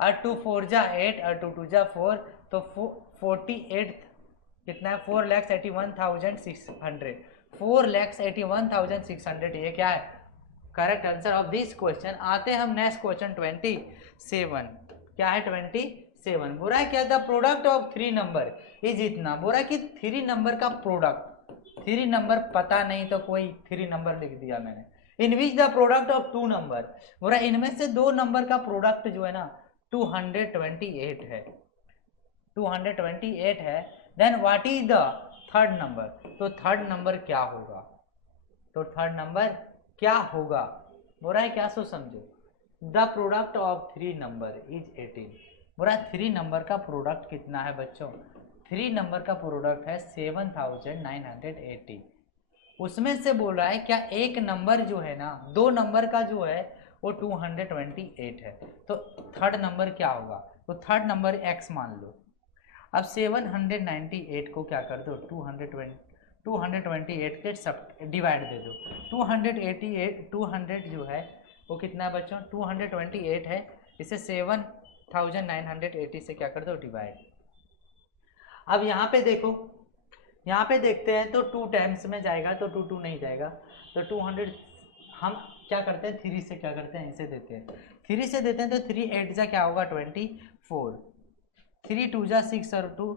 और 2 4 जा 8 और 2 2 जा 4, तो 48 कितना है 4,81,600, 4,81,600 ये क्या है correct answer of this question. आते हैं हम नेक्स्ट क्वेश्चन 27। क्या है 27, बोला है क्या the product of 3 number is इतना। बोला कि 3 नंबर का प्रोडक्ट, 3 नंबर पता नहीं तो कोई 3 नंबर लिख दिया मैंने, in which the product of 2 number. बोला इनमें से 2 नंबर का प्रोडक्ट जो है ना 228 है, 228 है। Then what is the third number, तो थर्ड नंबर क्या होगा, तो थर्ड नंबर क्या होगा। बोल रहा है क्या सो समझो, the product of 3 number is 18। बोल रहा है 3 नंबर का प्रोडक्ट कितना है बच्चों, 3 नंबर का प्रोडक्ट है 7980। उसमें से बोल रहा है क्या एक नंबर जो है ना 2 नंबर का जो है वो 228 है, तो थर्ड नंबर क्या होगा, तो थर्ड नंबर x मान लो। अब 798 को क्या कर दो 228 के सब डिवाइड दे दो, 200 जो है वो कितना है बच्चों 228 है, इसे 7980 से क्या कर दो डिवाइड। अब यहाँ पे देखो, यहाँ पे देखते हैं तो 2 टाइम्स में जाएगा तो 2 2 नहीं जाएगा, तो 200 हम क्या करते हैं 3 से क्या करते हैं इसे देते हैं, 3 से देते हैं तो 3 8 जा क्या होगा 24, 3 2 जा 6 और 2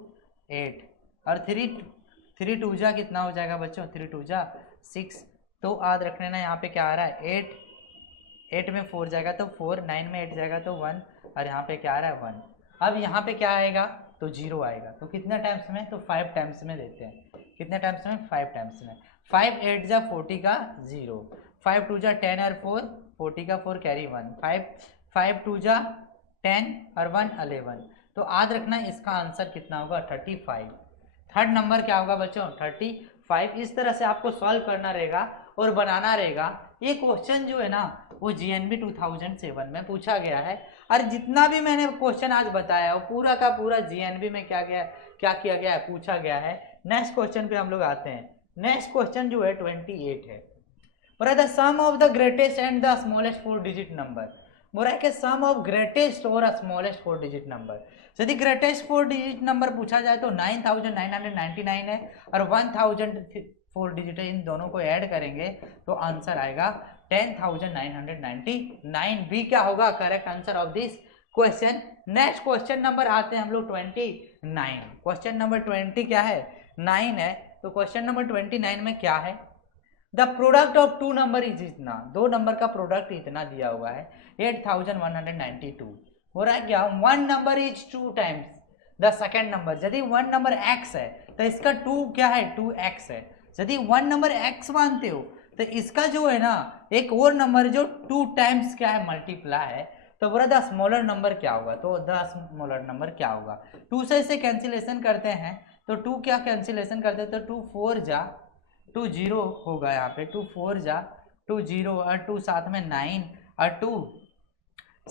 8, और 3 2 जा कितना हो जाएगा बच्चों 3 2 जा 6। तो याद रखने ना यहाँ पे क्या आ रहा है 8 में 4 जाएगा तो 4, 9 में 8 जाएगा तो 1, और यहाँ पे क्या आ रहा है 1। अब यहाँ पे क्या आएगा तो 0 आएगा, तो कितने टाइम्स में, तो 5 टाइम्स में देते हैं, कितने टाइम्स में 5 टाइम्स में। 5 8 जा 40 का 0, 5 2 जा 10 और 4, 40 का 4 कैरी 1, 5 2 जा 10 और 1 11। तो याद रखना इसका आंसर कितना होगा 35। थर्ड नंबर क्या होगा बच्चों 35। इस तरह से आपको सॉल्व करना रहेगा और बनाना रहेगा। ये क्वेश्चन जो है ना वो GNB 2007 में पूछा गया है, और जितना भी मैंने क्वेश्चन आज बताया वो पूरा का पूरा GNB में क्या किया गया है पूछा गया है। नेक्स्ट क्वेश्चन पे हम लोग आते हैं। नेक्स्ट क्वेश्चन जो है 28 है, बोला the sum of the greatest and the smallest 4 digit number. बोला है कि सम ऑफ ग्रेटेस्ट और स्मॉलेस्ट 4 डिजिट नंबर। यदि ग्रेटेस्ट 4 डिजिट नंबर पूछा जाए तो 9999 है और 1004 डिजिट है, इन दोनों को ऐड करेंगे तो आंसर आएगा 10999। भी क्या होगा correct answer of this question. Next question number आते हैं हम लोग 29। क्वेश्चन नंबर 20 क्या है 9 है, तो क्वेश्चन नंबर 29 में क्या है the product of 2 number is इतना। 2 नंबर का प्रोडक्ट इतना दिया हुआ है 8192। हो रहा है क्या 1 number is 2 times the second number. यदि 1 नंबर x है तो इसका 2 क्या है 2x है। यदि 1 नंबर x मानते हो तो इसका जो है ना एक और नंबर जो 2 टाइम्स क्या है मल्टीप्लाई है, तो बोला द स्मॉलर नंबर क्या होगा, तो द स्मॉलर नंबर क्या होगा, 2 से इसे कैंसिलेशन करते हैं तो 2 क्या कैंसिलेशन करते हैं तो 2 4 जा 2 0 होगा, यहाँ पे 2 4 जा 2 0 और 2 साथ में 9 और 2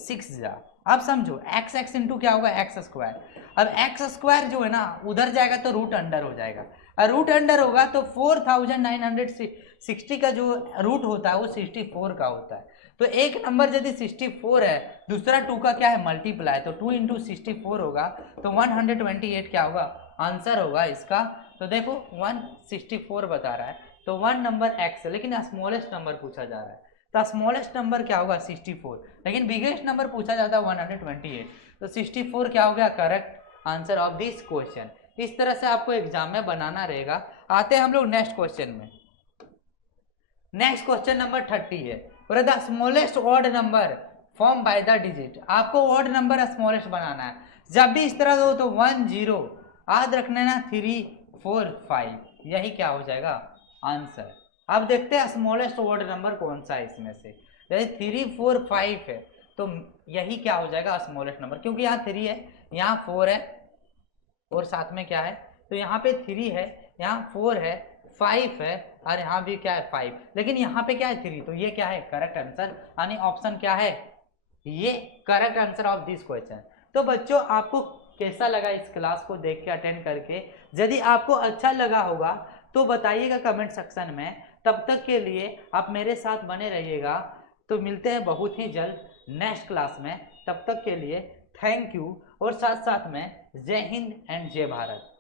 6 जा। अब समझो एक्स एक्स इंटू क्या होगा एक्स स्क्वायर। अब एक्स स्क्वायर जो है ना उधर जाएगा तो रूट अंडर हो जाएगा, और रूट अंडर होगा तो 4960 का जो रूट होता है वो 64 का होता है। तो एक नंबर यदि 64 है, दूसरा 2 का क्या है मल्टीप्लाई, तो 2 इंटू 64 होगा, तो 128 क्या होगा आंसर होगा इसका। तो देखो 164 बता रहा है, तो 1 नंबर एक्स है, लेकिन स्मॉलेस्ट नंबर पूछा जा रहा है, तो स्मॉलेस्ट नंबर क्या होगा 64, लेकिन बिगेस्ट नंबर पूछा जाता है 128, तो 64 क्या हो गया correct answer of this question. इस तरह से आपको एग्जाम में बनाना रहेगा। आते हैं हम लोग नेक्स्ट क्वेश्चन में। नेक्स्ट क्वेश्चन नंबर 30 है, the smallest odd number form by the digit. आपको ऑड नंबर स्मॉलेस्ट बनाना है, जब भी इस तरह हो तो 1 0 याद रखना ना 3 4 5, यही क्या हो जाएगा आंसर। अब देखते हैं स्मॉलेस्ट ऑड नंबर कौन सा है इसमें से, यदि 3 4 5 है तो यही क्या हो जाएगा स्मॉलेस्ट नंबर, क्योंकि यहाँ 3 है यहाँ 4 है और साथ में क्या है, तो यहाँ पे 3 है यहाँ 4 है 5 है और यहाँ भी क्या है 5, लेकिन यहाँ पे क्या है 3, तो ये क्या है करेक्ट आंसर, यानी ऑप्शन क्या है ये correct answer of this question. तो बच्चों आपको कैसा लगा इस क्लास को देख के अटेंड करके, यदि आपको अच्छा लगा होगा तो बताइएगा कमेंट सेक्शन में। तब तक के लिए आप मेरे साथ बने रहिएगा, तो मिलते हैं बहुत ही जल्द नेक्स्ट क्लास में। तब तक के लिए थैंक यू, और साथ साथ में जय हिंद एंड जय भारत।